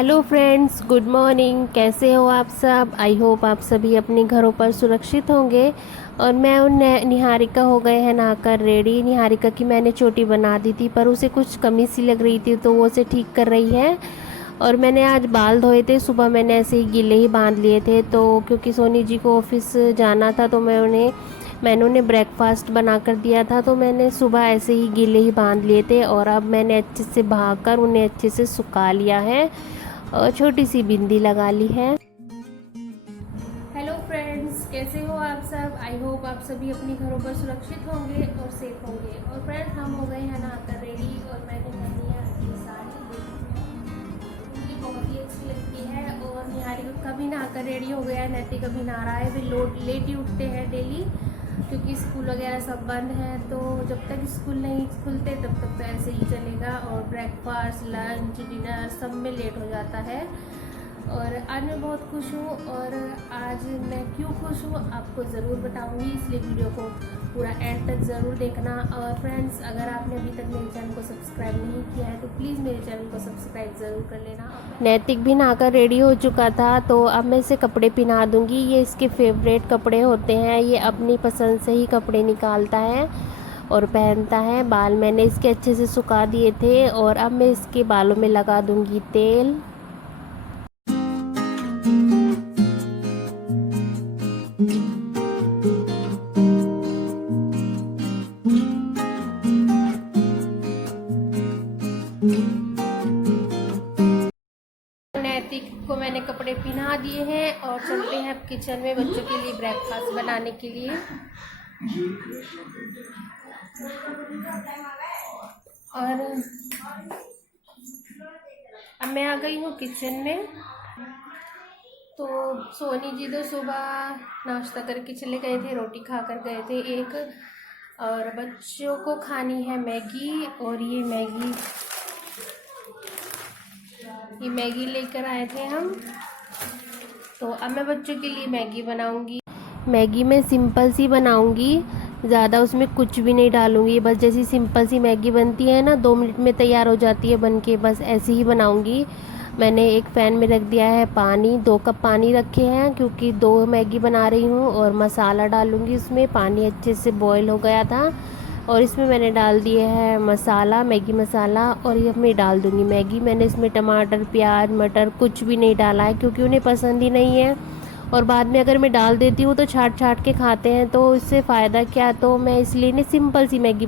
Hello friends, good morning. कैसे हो आप सब? आई होप आप सभी अपने घरों पर सुरक्षित होंगे। और मैं और निहारिका हो गए हैं नहाकर रेडी। निहारिका की मैंने चोटी बना दी थी, पर उसे कुछ कमी सी लग रही थी तो वो उसे ठीक कर रही है। और मैंने आज बाल धोए थे, सुबह मैंने ऐसे ही गीले ही बांध लिए थे। तो क्योंकि सोनी जी को ऑफिस जाना था तो मैंने उन्हें ब्रेकफास्ट बना कर दिया था, तो मैंने सुबह ऐसे ही गीले ही बांध लिए थे। और अब मैंने अच्छे से भागकर उन्हें अच्छे से सुखा लिया है और छोटी सी बिंदी लगा ली है। हेलो फ्रेंड्स, कैसे हो आप सब? आई होप आप सभी अपने घरों पर सुरक्षित होंगे और सेफ होंगे। और फ्रेंड्स, हम हो गए हैं नहाकर रेडी और मैंने पहनी है अपनी साड़ी। मुझे बहुत ही अच्छी लगती है। और निहारिका का भी नहाकर रेडी हो गया है, नैतिक अभी नहा रहा है। वे लेट ही उठते हैं डेली, क्योंकि स्कूल वगैरह सब बंद है। तो जब तक स्कूल नहीं खुलते तब तक तो ऐसे ही चलेगा। और ब्रेकफास्ट, लंच, डिनर सब में लेट हो जाता है। और आज मैं बहुत खुश हूँ। और आज मैं क्यों खुश हूँ आपको ज़रूर बताऊँगी, इसलिए वीडियो को पूरा एंड तक ज़रूर देखना। और फ्रेंड्स, अगर आपने अभी तक मेरे चैनल को सब्सक्राइब नहीं किया है तो प्लीज़ मेरे चैनल को सब्सक्राइब ज़रूर कर लेना। नैतिक भी नहाकर रेडी हो चुका था, तो अब मैं इसे कपड़े पहना दूँगी। ये इसके फेवरेट कपड़े होते हैं, ये अपनी पसंद से ही कपड़े निकालता है और पहनता है। बाल मैंने इसके अच्छे से सुखा दिए थे और अब मैं इसके बालों में लगा दूँगी तेल। नैतिक को मैंने कपड़े पहना दिए हैं और चलते हैं अब किचन में बच्चों के लिए ब्रेकफास्ट बनाने के लिए। और अब मैं आ गई हूँ किचन में। तो सोनी जी तो सुबह नाश्ता करके चले गए थे, रोटी खाकर गए थे एक। और बच्चों को खानी है मैगी, और ये मैगी लेकर आए थे हम। तो अब मैं बच्चों के लिए मैगी बनाऊंगी। मैगी मैं सिंपल सी बनाऊंगी, ज़्यादा उसमें कुछ भी नहीं डालूंगी। बस जैसी सिंपल सी मैगी बनती है ना, 2 मिनट में तैयार हो जाती है बन के, बस ऐसी ही बनाऊंगी। मैंने एक पैन में रख दिया है पानी, 2 कप पानी रखे हैं क्योंकि 2 मैगी बना रही हूँ। और मसाला डालूंगी उसमें। पानी अच्छे से बॉईल हो गया था और इसमें मैंने डाल दिए है मसाला, मैगी मसाला। और ये मैं डाल दूँगी मैगी। मैंने इसमें टमाटर, प्याज, मटर कुछ भी नहीं डाला है क्योंकि उन्हें पसंद ही नहीं है। और बाद में अगर मैं डाल देती हूँ तो छाट छाट के खाते हैं, तो इससे फ़ायदा क्या। तो मैं इसलिए ने सिंपल सी मैगी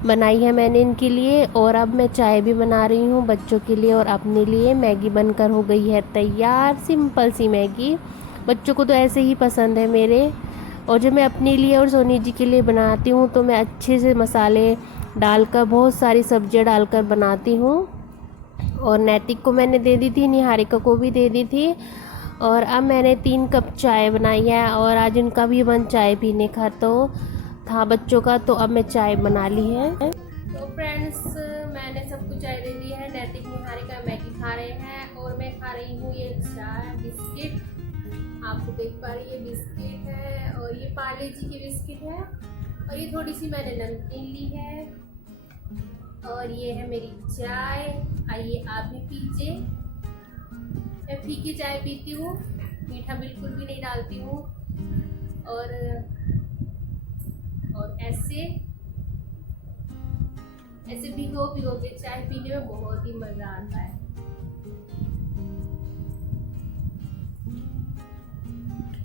बनाई है मैंने इनके लिए। और अब मैं चाय भी बना रही हूँ बच्चों के लिए और अपने लिए। मैगी बनकर हो गई है तैयार, सिंपल सी मैगी। बच्चों को तो ऐसे ही पसंद है मेरे। और जब मैं अपने लिए और सोनी जी के लिए बनाती हूँ तो मैं अच्छे से मसाले डालकर, बहुत सारी सब्जियाँ डालकर बनाती हूँ। और नैतिक को मैंने दे दी थी, निहारिका को भी दे दी थी। और अब मैंने 3 कप चाय बनाई है। और आज उनका भी मन चाय पीने का तो था बच्चों का, तो अब मैं चाय बना ली है। तो फ्रेंड्स, मैंने सबको चाय दे दी है। नैतिक, निहारिका मैगी खा रहे हैं और मैं खा रही हूँ ये चाय बिस्किट। आपको देख पा रही है, बिस्किट है और ये पार्ले जी की बिस्किट है। और ये थोड़ी सी मैंने नमकीन ली है। और ये है मेरी चाय, आइए आप भी पीजिए। मैं फीकी चाय पीती हूँ, मीठा बिल्कुल भी नहीं डालती हूँ। और ऐसे भिगो के चाय पीने में बहुत ही मज़ा आता है।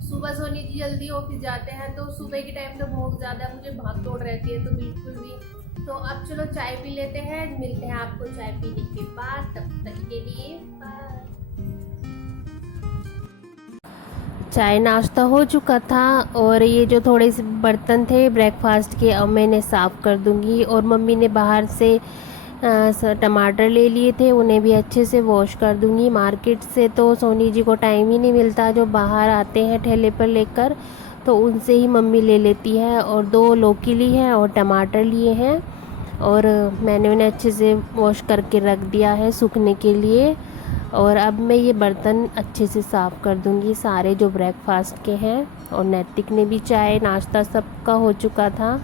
सुबह सोनी जी जल्दी ऑफिस जाते हैं, तो सुबह के टाइम तो बहुत ज़्यादा मुझे भाग दौड़ रहती है, तो बिल्कुल भी। तो अब चलो चाय पी लेते हैं, मिलते हैं आपको चाय पीने के बाद। तब तक के लिए बाय। चाय नाश्ता हो चुका था और ये जो थोड़े से बर्तन थे ब्रेकफास्ट के, अब मैंने साफ़ कर दूंगी। और मम्मी ने बाहर से टमाटर ले लिए थे, उन्हें भी अच्छे से वॉश कर दूंगी। मार्केट से तो सोनी जी को टाइम ही नहीं मिलता, जो बाहर आते हैं ठेले पर लेकर, तो उनसे ही मम्मी ले लेती है। और 2 लौकी ली है और टमाटर लिए हैं और मैंने उन्हें अच्छे से वॉश करके रख दिया है सूखने के लिए। और अब मैं ये बर्तन अच्छे से साफ़ कर दूंगी, सारे जो ब्रेकफास्ट के हैं। और नैतिक ने भी चाय नाश्ता सबका हो चुका था।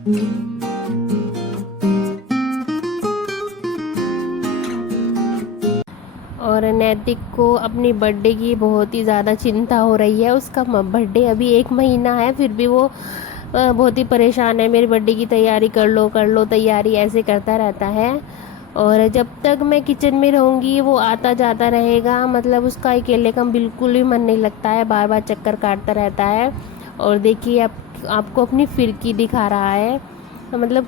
और नैतिक को अपनी बर्थडे की बहुत ही ज़्यादा चिंता हो रही है। उसका बर्थडे अभी 1 महीना है, फिर भी वो बहुत ही परेशान है। मेरी बर्थडे की तैयारी कर लो तैयारी, ऐसे करता रहता है। और जब तक मैं किचन में रहूँगी वो आता जाता रहेगा, मतलब उसका अकेले का बिल्कुल भी मन नहीं लगता है, बार बार चक्कर काटता रहता है। और देखिए आपको अपनी फिरकी दिखा रहा है, मतलब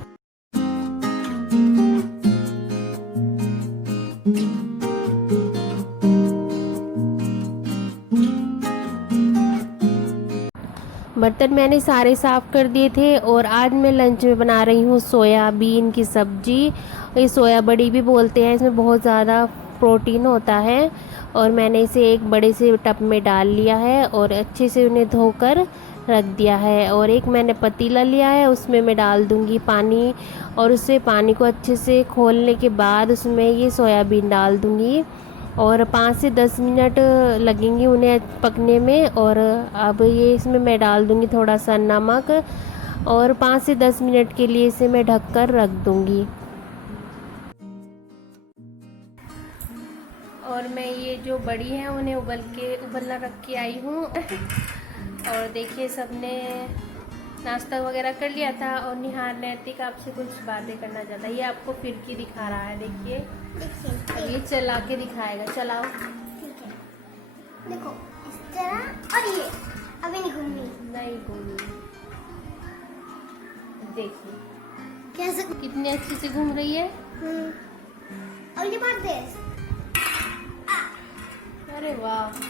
बर्तन मैंने सारे साफ़ कर दिए थे। और आज मैं लंच में बना रही हूँ सोयाबीन की सब्ज़ी। ये सोया बड़ी भी बोलते हैं, इसमें बहुत ज़्यादा प्रोटीन होता है। और मैंने इसे एक बड़े से टब में डाल लिया है और अच्छे से उन्हें धोकर रख दिया है। और एक मैंने पतीला लिया है, उसमें मैं डाल दूँगी पानी, और उससे पानी को अच्छे से खोलने के बाद उसमें ये सोयाबीन डाल दूँगी। और 5 से 10 मिनट लगेंगे उन्हें पकने में। और अब ये इसमें मैं डाल दूँगी थोड़ा सा नमक, और 5 से 10 मिनट के लिए इसे मैं ढककर रख दूँगी। और मैं ये जो बड़ी है उन्हें उबलना रख के आई हूँ। और देखिए सबने नाश्ता वगैरह कर लिया था। और निहार नैतिक आपसे कुछ बातें करना चाहता है। ये आपको फिरकी दिखा रहा है, देखिए अब ये चला के दिखाएगा, चलाओ। ठीक है, देखो इस तरह, और ये अभी नहीं घूमनी। देखिए कैसे कितनी अच्छे से घूम रही है। और ये बात तेज। अरे वाह,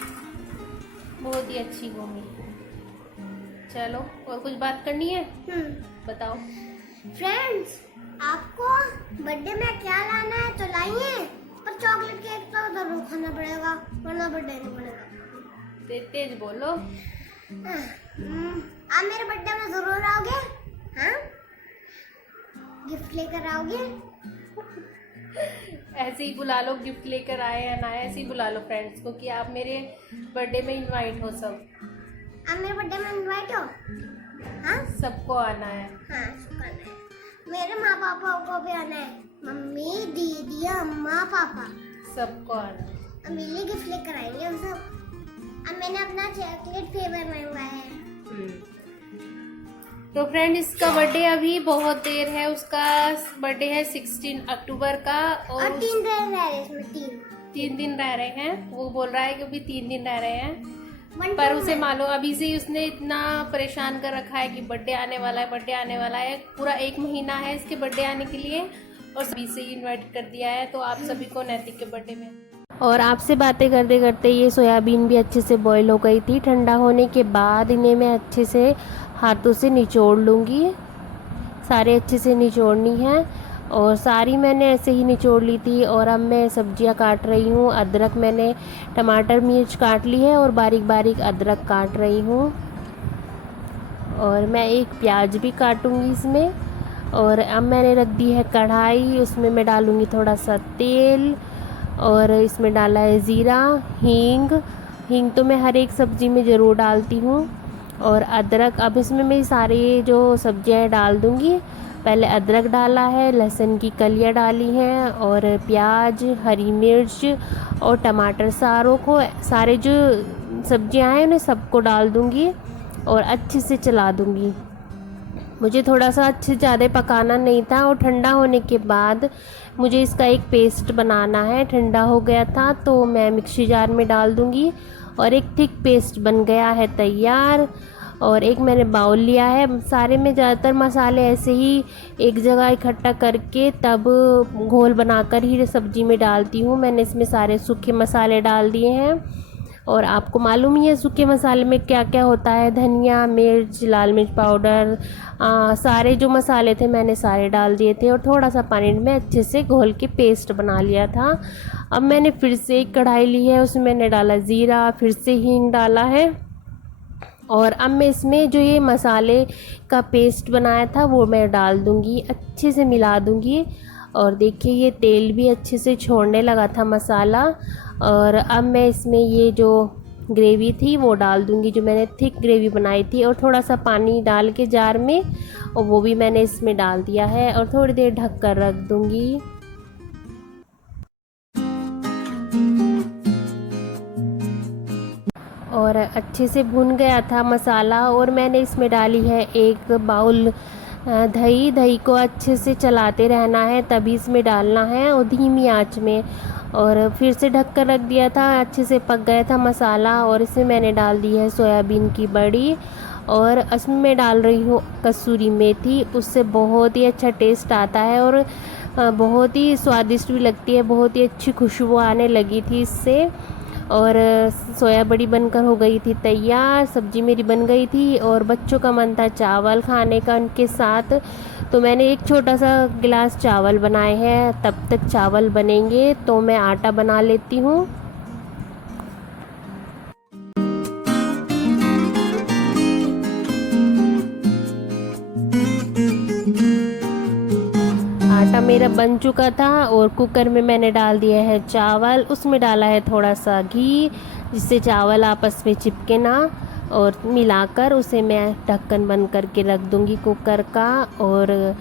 बहुत ही अच्छी घूमी। चलो और कुछ बात करनी है, बताओ। फ्रेंड्स, आपको बर्थडे में क्या लाना है तो लाइए, पर चॉकलेट केक तो जरूर खाना पड़ेगा, वरना बर्थडे नहीं बनेगा। तेज बोलो। आप मेरे बर्थडे में जरूर आओगे? हाँ, गिफ्ट लेकर आओगे? ऐसे ही बुला लो, गिफ्ट लेकर आए या ना आए, ऐसे ही बुला लो फ्रेंड्स को कि आप मेरे बर्थडे में इनवाइट हो। सब आप मेरे बर्थडे में इनवाइट हो? हाँ, सबको आना है। हाँ, सबको आना है। मेरे माँ पापा को भी आना है, मम्मी, दीदी, अम्मा, पापा, सबको आना है। अब मेरे लिए गिफ्ट लेकर आएंगे हम सब। अब मैंने अपना चॉकलेट फ्लेवर मंगवाया है। तो फ्रेंड, इसका बर्थडे अभी बहुत देर है। उसका बर्थडे है 16 अक्टूबर का। और 3 दिन रह रहे हैं इसमें, 3 दिन रह रहे हैं। वो बोल रहा है कि अभी 3 दिन रह रहे हैं, पर उसे मालूम, अभी से ही उसने इतना परेशान कर रखा है कि बर्थडे आने वाला है, बर्थडे आने वाला है। पूरा 1 महीना है इसके बर्थडे आने के लिए, और सभी से ही इन्वाइट कर दिया है। तो आप सभी को नैतिक के बर्थडे में। और आपसे बातें करते करते ये सोयाबीन भी अच्छे से बॉईल हो गई थी। ठंडा होने के बाद इन्हें मैं अच्छे से हाथों से निचोड़ लूँगी। सारे अच्छे से निचोड़नी है, और सारी मैंने ऐसे ही निचोड़ ली थी। और अब मैं सब्जियां काट रही हूँ। अदरक मैंने टमाटर मिर्च काट ली है, और बारीक बारीक अदरक काट रही हूँ। और मैं एक प्याज भी काटूँगी इसमें। और अब मैंने रख दी है कढ़ाई, उसमें मैं डालूँगी थोड़ा सा तेल, और इसमें डाला है ज़ीरा, हींग तो मैं हर एक सब्ज़ी में ज़रूर डालती हूँ। और अदरक, अब इसमें मैं सारी जो सब्जियाँ डाल दूँगी। पहले अदरक डाला है, लहसुन की कलियाँ डाली हैं, और प्याज, हरी मिर्च और टमाटर, सारे जो सब्जियां हैं उन्हें सबको डाल दूंगी और अच्छे से चला दूंगी। मुझे थोड़ा सा अच्छे ज़्यादा पकाना नहीं था, और ठंडा होने के बाद मुझे इसका एक पेस्ट बनाना है। ठंडा हो गया था तो मैं मिक्सी जार में डाल दूंगी, और एक थिक पेस्ट बन गया है तैयार। और एक मैंने बाउल लिया है। सारे में ज़्यादातर मसाले ऐसे ही एक जगह इकट्ठा करके तब घोल बनाकर ही सब्ज़ी में डालती हूँ। मैंने इसमें सारे सूखे मसाले डाल दिए हैं, और आपको मालूम ही है सूखे मसाले में क्या क्या होता है। धनिया, मिर्च, लाल मिर्च पाउडर, सारे जो मसाले थे मैंने सारे डाल दिए थे, और थोड़ा सा पानी में अच्छे से घोल के पेस्ट बना लिया था। अब मैंने फिर से एक कढ़ाई ली है, उसमें मैंने डाला ज़ीरा, फिर से हींग डाला है, और अब मैं इसमें जो ये मसाले का पेस्ट बनाया था वो मैं डाल दूँगी, अच्छे से मिला दूँगी। और देखिए ये तेल भी अच्छे से छोड़ने लगा था मसाला। और अब मैं इसमें ये जो ग्रेवी थी वो डाल दूंगी, जो मैंने थिक ग्रेवी बनाई थी, और थोड़ा सा पानी डाल के जार में, और वो भी मैंने इसमें डाल दिया है और थोड़ी देर ढक कर रख दूंगी। और अच्छे से भुन गया था मसाला, और मैंने इसमें डाली है 1 बाउल दही को अच्छे से चलाते रहना है, तभी इसमें डालना है, और धीमी आंच में। और फिर से ढक कर रख दिया था, अच्छे से पक गया था मसाला। और इसमें मैंने डाल दी है सोयाबीन की बड़ी, और इसमें मैं डाल रही हूँ कसूरी मेथी। उससे बहुत ही अच्छा टेस्ट आता है और बहुत ही स्वादिष्ट भी लगती है, बहुत ही अच्छी खुशबू आने लगी थी इससे। और सोया बड़ी बनकर हो गई थी तैयार, सब्जी मेरी बन गई थी, और बच्चों का मन था चावल खाने का उनके साथ, तो मैंने एक छोटा सा गिलास चावल बनाए हैं। तब तक चावल बनेंगे तो मैं आटा बना लेती हूँ। आटा मेरा बन चुका था, और कुकर में मैंने डाल दिया है चावल, उसमें डाला है थोड़ा सा घी, जिससे चावल आपस में चिपके ना, और मिलाकर उसे मैं ढक्कन बंद करके रख दूंगी कुकर का। और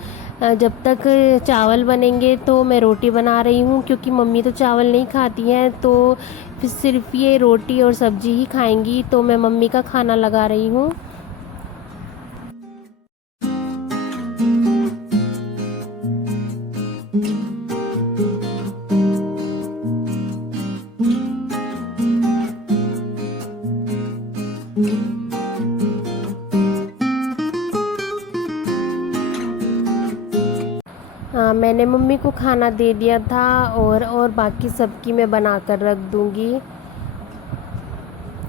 जब तक चावल बनेंगे तो मैं रोटी बना रही हूँ, क्योंकि मम्मी तो चावल नहीं खाती हैं, तो फिर सिर्फ ये रोटी और सब्जी ही खाएंगी, तो मैं मम्मी का खाना लगा रही हूँ। मैंने मम्मी को खाना दे दिया था, और बाकी सबकी मैं बना कर रख दूंगी,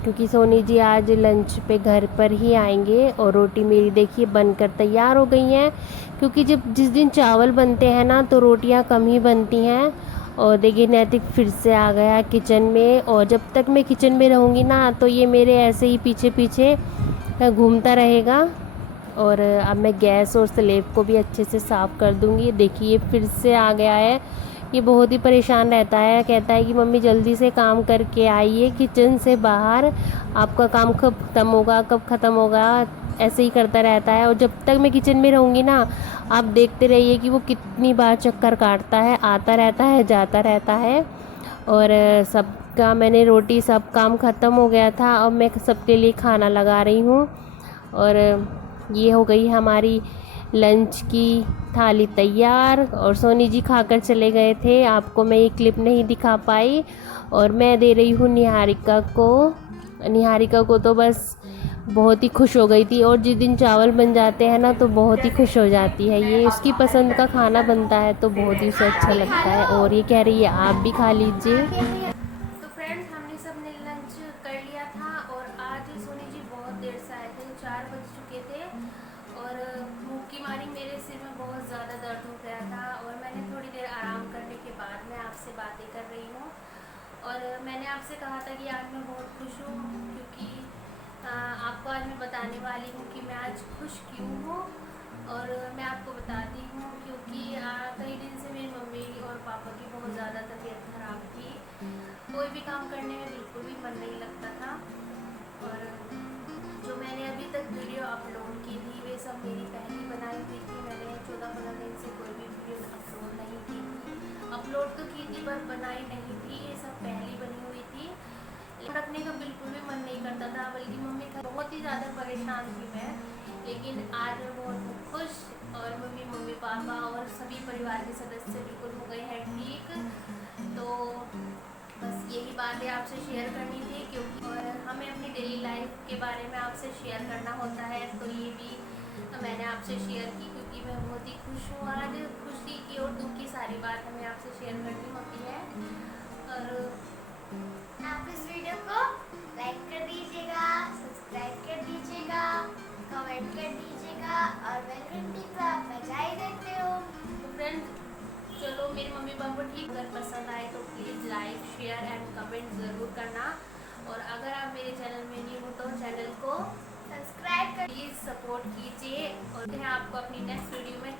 क्योंकि सोनी जी आज लंच पे घर पर ही आएंगे। और रोटी मेरी देखिए बनकर तैयार हो गई हैं, क्योंकि जिस दिन चावल बनते हैं ना तो रोटियां कम ही बनती हैं। और देखिए नैतिक फिर से आ गया किचन में, और जब तक मैं किचन में रहूँगी ना तो ये मेरे ऐसे ही पीछे पीछे घूमता रहेगा। और अब मैं गैस और स्लेब को भी अच्छे से साफ़ कर दूंगी। देखिए फिर से आ गया है, ये बहुत ही परेशान रहता है, कहता है कि मम्मी जल्दी से काम करके आइए किचन से बाहर, आपका काम कब ख़त्म होगा, कब ख़त्म होगा, ऐसे ही करता रहता है। और जब तक मैं किचन में रहूँगी ना, आप देखते रहिए कि वो कितनी बार चक्कर काटता है, आता रहता है जाता रहता है। और सबका मैंने रोटी सब काम ख़त्म हो गया था, अब मैं सबके लिए खाना लगा रही हूँ। और ये हो गई हमारी लंच की थाली तैयार, और सोनी जी खाकर चले गए थे, आपको मैं ये क्लिप नहीं दिखा पाई। और मैं दे रही हूँ निहारिका को। निहारिका को तो बस बहुत ही खुश हो गई थी, और जिस दिन चावल बन जाते हैं ना तो बहुत ही खुश हो जाती है। ये उसकी पसंद का खाना बनता है तो बहुत ही उसे अच्छा लगता है, और ये कह रही है आप भी खा लीजिए। तो फ्रेंड्स हमने सब ने लंच कर लिया था, और आज सोनी जी बहुत देर से आए थे, 4 बज चुके थे, और भूख की मारी मेरे सिर में बहुत ज़्यादा दर्द हो गया था। और मैंने थोड़ी देर आराम करने के बाद मैं आपसे बातें कर रही हूँ। और मैंने आपसे कहा था कि आज मैं बहुत खुश हूँ, क्योंकि आपको आज मैं बताने वाली हूँ कि मैं आज खुश क्यों हूँ। और मैं आपको बताती हूँ, क्योंकि कई दिन से मेरी मम्मी और पापा की बहुत ज़्यादा तबीयत खराब थी, कोई भी काम करने में बिल्कुल भी मन नहीं लगता था। और जो मैंने अभी तक वीडियो अपलोड की थी वे सब मेरी पहली बनाई हुई थी, मैंने 14-15 दिन से कोई भी वीडियो अपलोड नहीं की थी। अपलोड तो की थी पर बनाई नहीं थी, ये सब पहली बनी हुई थी। रखने का बिल्कुल भी मन नहीं करता था, बल्कि मम्मी बहुत ही ज़्यादा परेशान थी मैं। लेकिन आज मैं बहुत खुश, और मम्मी पापा और सभी परिवार के सदस्य बिल्कुल हो गए हैं ठीक। तो बस यही बातें आपसे शेयर करनी थी, क्योंकि और हमें अपनी डेली लाइफ के बारे में आपसे शेयर करना होता है, तो ये भी मैंने आपसे शेयर की, क्योंकि मैं बहुत ही खुश हूँ आज। खुशी की और दुख की सारी बात हमें आपसे शेयर करनी होती है। और आप इस वीडियो को लाइक कर दीजिएगा, सब्सक्राइब कर दीजिएगा, कमेंट कर दीजिएगा, और बेल घंटी पर आप बजाई देते हो। तो फ्रेंड्स चलो, मेरे मम्मी पापा ठीक, अगर पसंद आए तो please like share and comment ज़रूर करना। और अगर आप मेरे चैनल में न्यू हो तो चैनल को सब्सक्राइब कर प्लीज़ सपोर्ट कीजिए, और मैं आपको अपनी नेक्स्ट वीडियो में